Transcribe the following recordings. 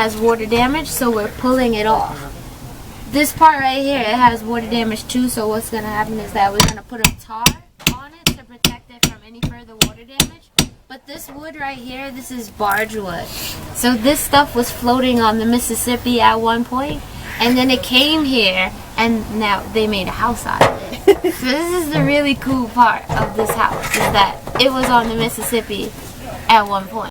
has water damage, so we're pulling it off. This part right here, it has water damage too, so what's going to happen is that we're going to put a tar on it to protect it from any further water damage. But this wood right here, this is barge wood. So this stuff was floating on the Mississippi at one point, and then it came here, and now they made a house out of it. So this is the really cool part of this house, is that it was on the Mississippi at one point.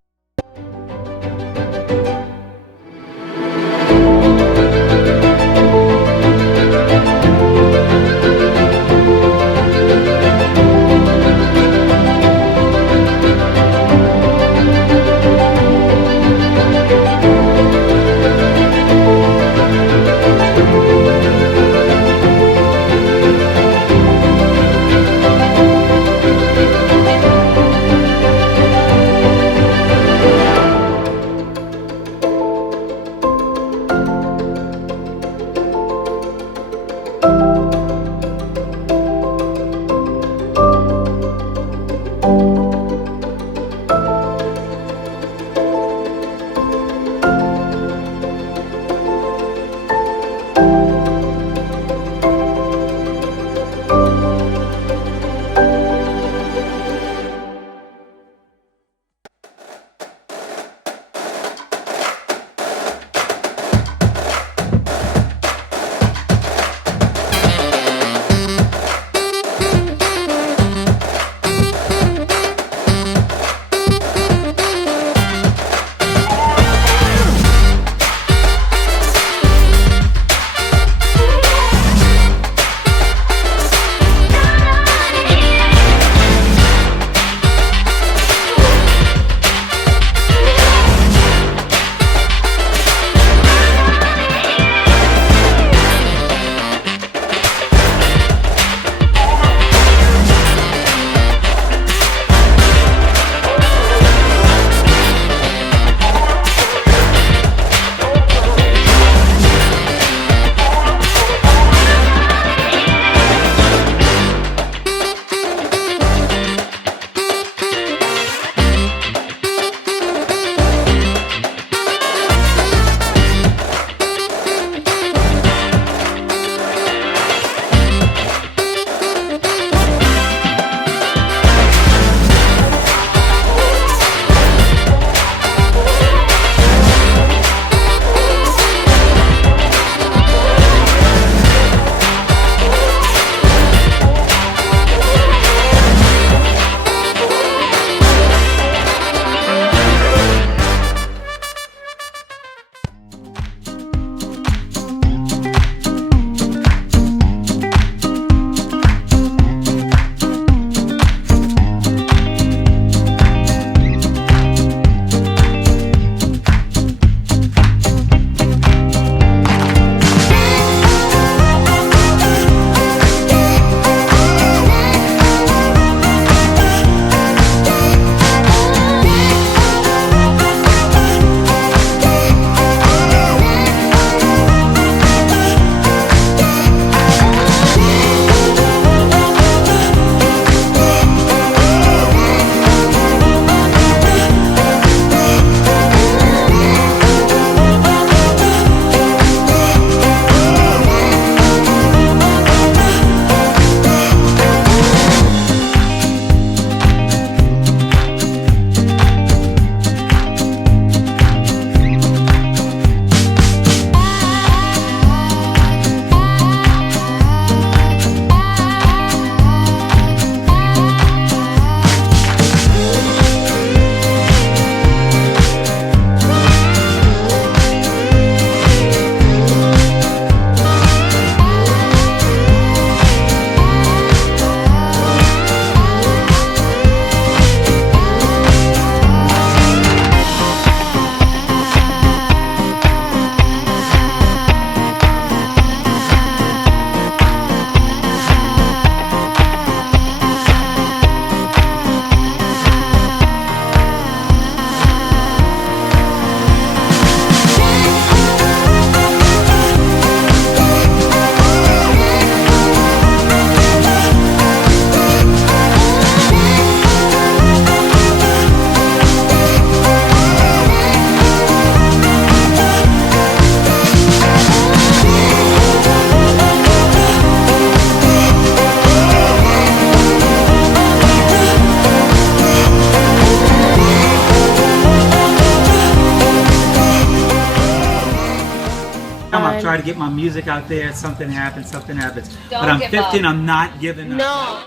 to get my music out there. Something happens, something happens. Don't but I'm give 50 up. and I'm not giving up. No.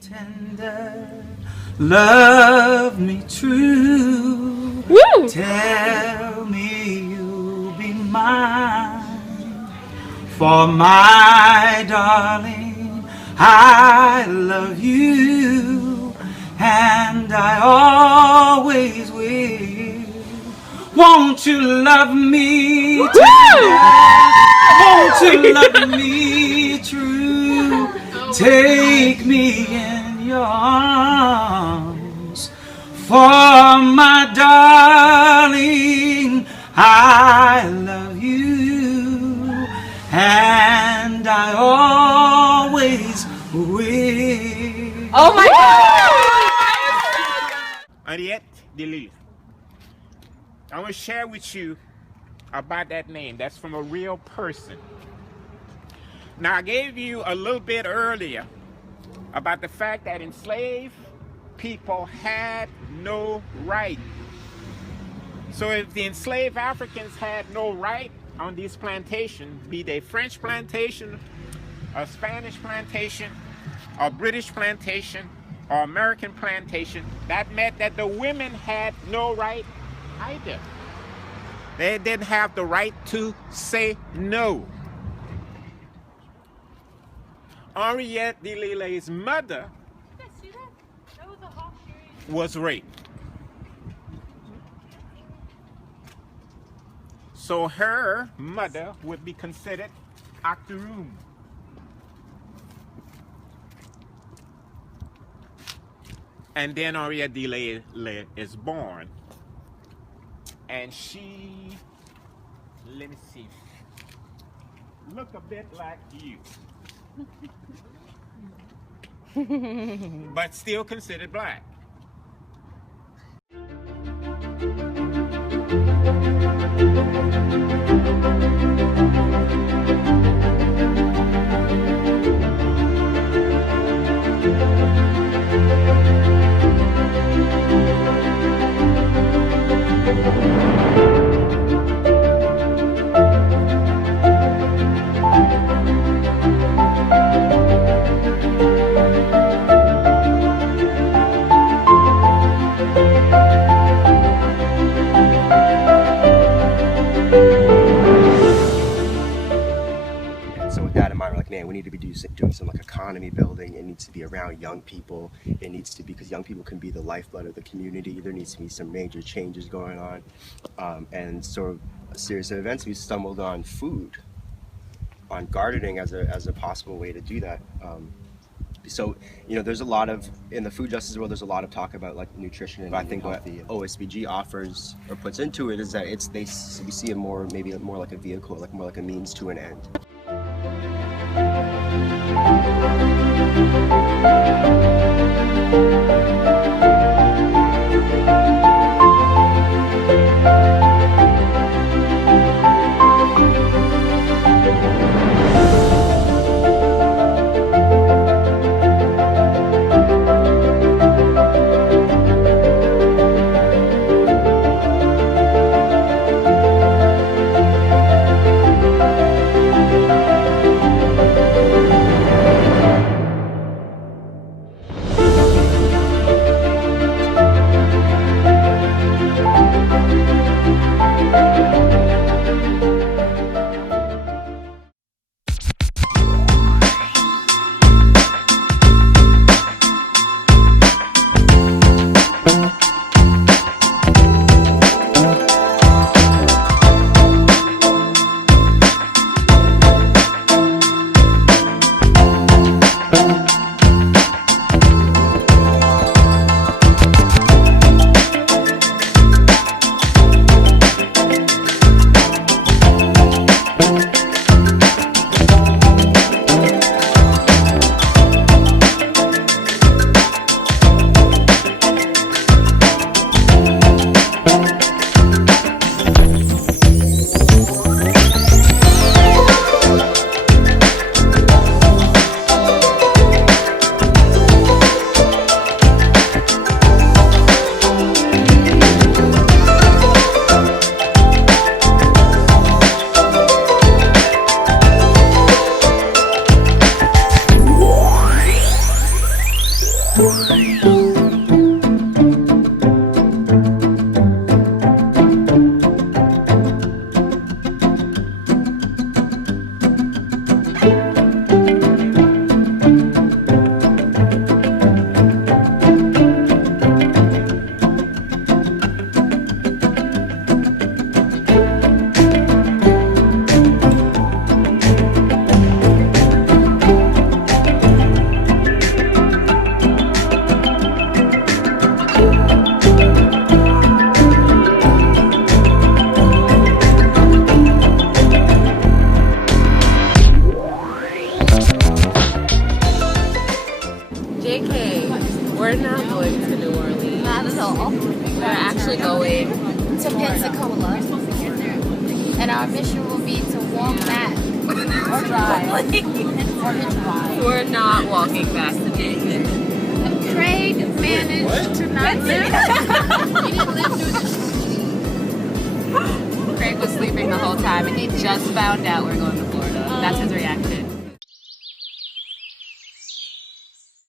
Tender, love me true. Woo! Tell me you'll be mine. For my darling, I love you, and I always will. Won't you love me tender? Won't you love me true? Take me in your arms. For my darling, I love you, and I always will. Oh my God! Henriette Delille. I want to share with you about that name. That's from a real person. Now, I gave you a little bit earlier about the fact that enslaved people had no right. So if the enslaved Africans had no right on these plantations, be they French plantation, a Spanish plantation, a British plantation, or American plantation, that meant that the women had no right either. They didn't have the right to say no. Henriette Delille's mother was raped. So her mother would be considered octoroon. And then Henriette Delille is born. And she, let me see, look a bit like you. But still considered black. Man, we need to be doing some like economy building. It needs to be around young people. It needs to be, because young people can be the lifeblood of the community. There needs to be some major changes going on. And sort of a series of events, we stumbled on food, on gardening as a possible way to do that. So, you know, there's a lot of, in the food justice world, there's a lot of talk about like nutrition, and I think what the OSBG offers or puts into it is that we see it more, maybe more like a vehicle, like more like a means to an end. going to Pensacola, and our mission will be to walk back or drive or hitchhike. We're not walking back to Nathan. Craig managed to not live. He didn't live through the Craig was sleeping the whole time, and he just found out we're going to Florida. That's his reaction.